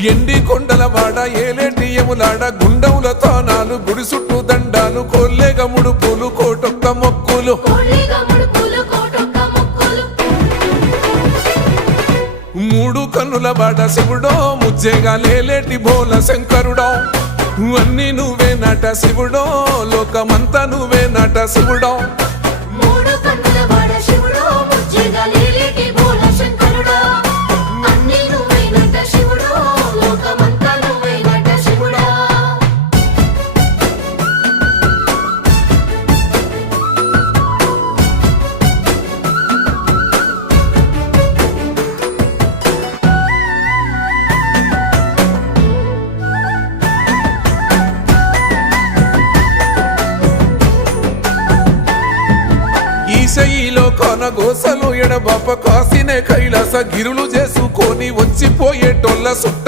ఎండి కొండల వాడ ఏలేటి యములాడ గుండముల తానాలు గుడి చుట్టూ దండాలు కొల్లేగ ముడుపులు కోటొక్క మొక్కులు మూడు కన్నుల వాడ శివుడో ముజ్జేగా లేలేటి బోల శంకరుడో అన్ని నువ్వే నట శివుడో లోకమంతా నువ్వే నట శివుడో ఈశయిలో కొనగోసలు ఎడబాప కాసినే కైలాస గిరులు చేసుకొని వచ్చిపోయేటోళ్ళ సుట్ట